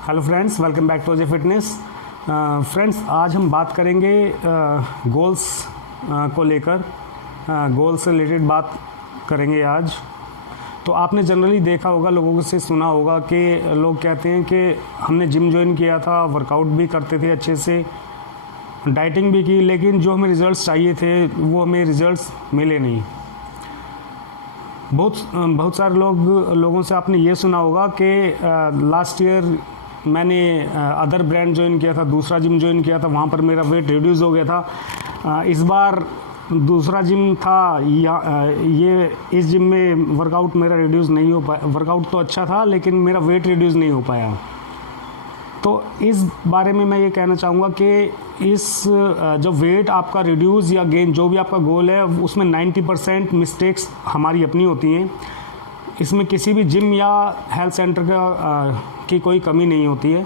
Hello friends, welcome back to Ajay fitness. Friends, आज हम बात करेंगे गोल्स को लेकर। गोल्स से रिलेटेड बात करेंगे आज। तो आपने जनरली देखा होगा, लोगों से सुना होगा कि लोग कहते हैं कि हमने जिम ज्वाइन किया था, वर्कआउट भी करते थे अच्छे से, डाइटिंग भी की, लेकिन जो हमें रिज़ल्ट्स चाहिए थे वो हमें रिज़ल्ट्स मिले नहीं। बहुत सारे लोगों से आपने ये सुना होगा कि लास्ट ईयर मैंने अदर ब्रांड ज्वाइन किया था, दूसरा जिम ज्वाइन किया था, वहाँ पर मेरा वेट रिड्यूस हो गया था। इस बार दूसरा जिम था, ये इस जिम में वर्कआउट मेरा रिड्यूस नहीं हो पाया। वर्कआउट तो अच्छा था लेकिन मेरा वेट रिड्यूस नहीं हो पाया। तो इस बारे में मैं ये कहना चाहूँगा कि जो वेट आपका रिड्यूस या गेन, जो भी आपका गोल है, उसमें 90% मिस्टेक्स हमारी अपनी होती हैं। इसमें किसी भी जिम या हेल्थ सेंटर की कोई कमी नहीं होती है।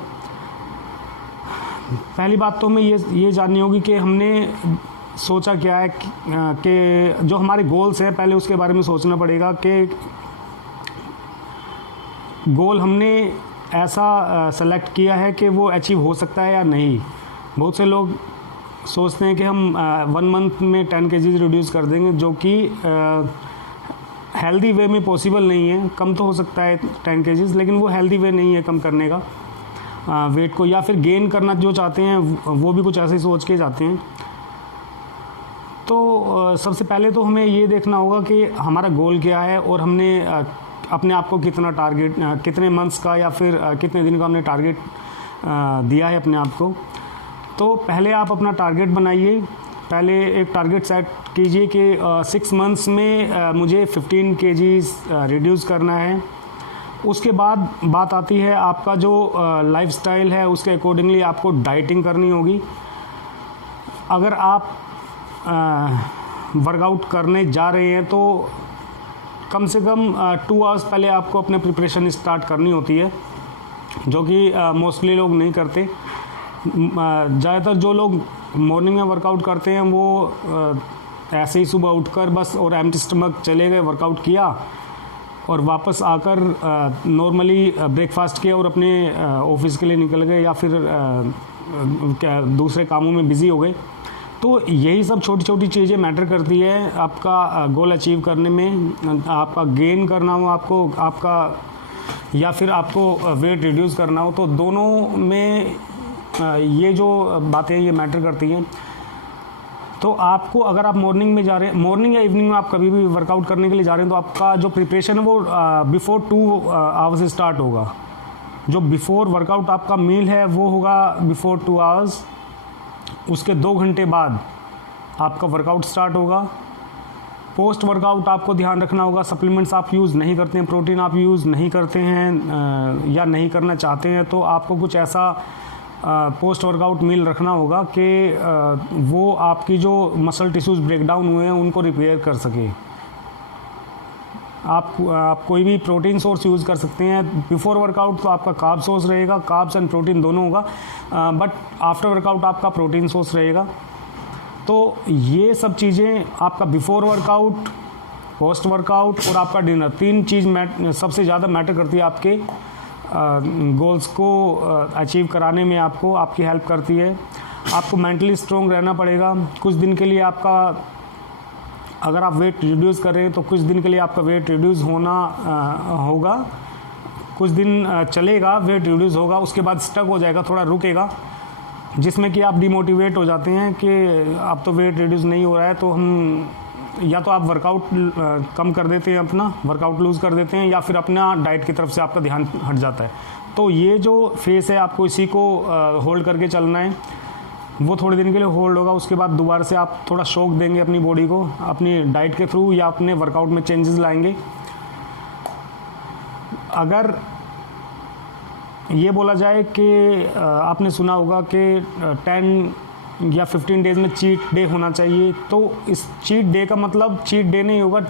पहली बात तो हमें ये जाननी होगी कि हमने सोचा क्या है, कि जो हमारे गोल्स हैं पहले उसके बारे में सोचना पड़ेगा कि गोल हमने ऐसा सेलेक्ट किया है कि वो अचीव हो सकता है या नहीं। बहुत से लोग सोचते हैं कि हम 1 मंथ में 10 kg रिड्यूस कर देंगे, जो कि हेल्दी वे में पॉसिबल नहीं है। कम तो हो सकता है 10 kg, लेकिन वो हेल्दी वे नहीं है कम करने का वेट को, या फिर गेन करना जो चाहते हैं वो भी कुछ ऐसे ही सोच के जाते हैं। तो सबसे पहले तो हमें ये देखना होगा कि हमारा गोल क्या है और हमने अपने आप को कितना टारगेट, कितने मंथ्स का या फिर कितने दिन का हमने टारगेट दिया है अपने आप को। तो पहले आप अपना टारगेट बनाइए। पहले एक टारगेट सेट कीजिए कि 6 मंथ्स में मुझे 15 kg रिड्यूस करना है। उसके बाद बात आती है आपका जो लाइफस्टाइल है, उसके अकॉर्डिंगली आपको डाइटिंग करनी होगी। अगर आप वर्कआउट करने जा रहे हैं तो कम से कम 2 आवर्स पहले आपको अपने प्रिपरेशन स्टार्ट करनी होती है, जो कि मोस्टली लोग नहीं करते। ज़्यादातर जो लोग मॉर्निंग में वर्कआउट करते हैं वो ऐसे ही सुबह उठकर बस और एम्प्टी स्टमक चले गए, वर्कआउट किया और वापस आकर नॉर्मली ब्रेकफास्ट किया और अपने ऑफिस के लिए निकल गए या फिर दूसरे कामों में बिज़ी हो गए। तो यही सब छोटी छोटी चीज़ें मैटर करती है आपका गोल अचीव करने में। आपका गेन करना हो आपका या फिर आपको वेट रिड्यूस करना हो, तो दोनों में ये जो बातें ये मैटर करती हैं। तो आपको, अगर आप मॉर्निंग में जा रहे हैं, मॉर्निंग या इवनिंग में आप कभी भी वर्कआउट करने के लिए जा रहे हैं, तो आपका जो प्रिपरेशन है वो बिफोर 2 आवर्स से स्टार्ट होगा। जो बिफोर वर्कआउट आपका मील है वो होगा बिफोर 2 आवर्स। उसके 2 घंटे बाद आपका वर्कआउट स्टार्ट होगा। पोस्ट वर्कआउट आपको ध्यान रखना होगा, सप्लीमेंट्स आप यूज़ नहीं करते हैं, प्रोटीन आप यूज़ नहीं करते हैं या नहीं करना चाहते हैं, तो आपको कुछ ऐसा पोस्ट वर्कआउट मील रखना होगा कि वो आपकी जो मसल टिश्यूज़ ब्रेकडाउन हुए हैं उनको रिपेयर कर सके। आप कोई भी प्रोटीन सोर्स यूज़ कर सकते हैं। बिफोर वर्कआउट तो आपका कार्ब सोर्स रहेगा, कार्ब्स एंड प्रोटीन दोनों होगा, बट आफ्टर वर्कआउट आपका प्रोटीन सोर्स रहेगा। तो ये सब चीज़ें आपका बिफोर वर्कआउट, पोस्ट वर्कआउट और आपका डिनर, 3 चीज़ सबसे ज़्यादा मैटर करती है आपके गोल्स को अचीव कराने में। आपकी हेल्प करती है। आपको मेंटली स्ट्रॉन्ग रहना पड़ेगा। कुछ दिन के लिए आपका, अगर आप वेट रिड्यूस कर रहे हैं तो कुछ दिन के लिए आपका वेट रिड्यूस होना होगा। कुछ दिन चलेगा, वेट रिड्यूस होगा, उसके बाद स्टक हो जाएगा, थोड़ा रुकेगा, जिसमें कि आप डिमोटिवेट हो जाते हैं कि अब तो वेट रिड्यूस नहीं हो रहा है। तो हम या तो आप वर्कआउट कम कर देते हैं, अपना वर्कआउट लूज़ कर देते हैं, या फिर अपना डाइट की तरफ से आपका ध्यान हट जाता है। तो ये जो फेस है आपको इसी को होल्ड करके चलना है। वो थोड़े दिन के लिए होल्ड होगा, उसके बाद दोबारा से आप थोड़ा शॉक देंगे अपनी बॉडी को, अपनी डाइट के थ्रू या अपने वर्कआउट में चेंजेस लाएंगे। अगर ये बोला जाए कि आपने सुना होगा कि 10 या 15 डेज़ में चीट डे होना चाहिए, तो इस चीट डे का मतलब चीट डे नहीं होगा,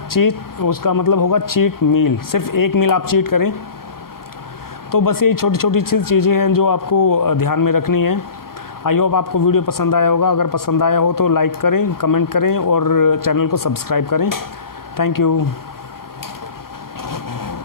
उसका मतलब होगा चीट मील। सिर्फ एक मील आप चीट करें। तो बस यही छोटी छोटी चीज़ें हैं जो आपको ध्यान में रखनी है। आई होप आपको वीडियो पसंद आया होगा। अगर पसंद आया हो तो लाइक करें, कमेंट करें और चैनल को सब्सक्राइब करें। Thank you.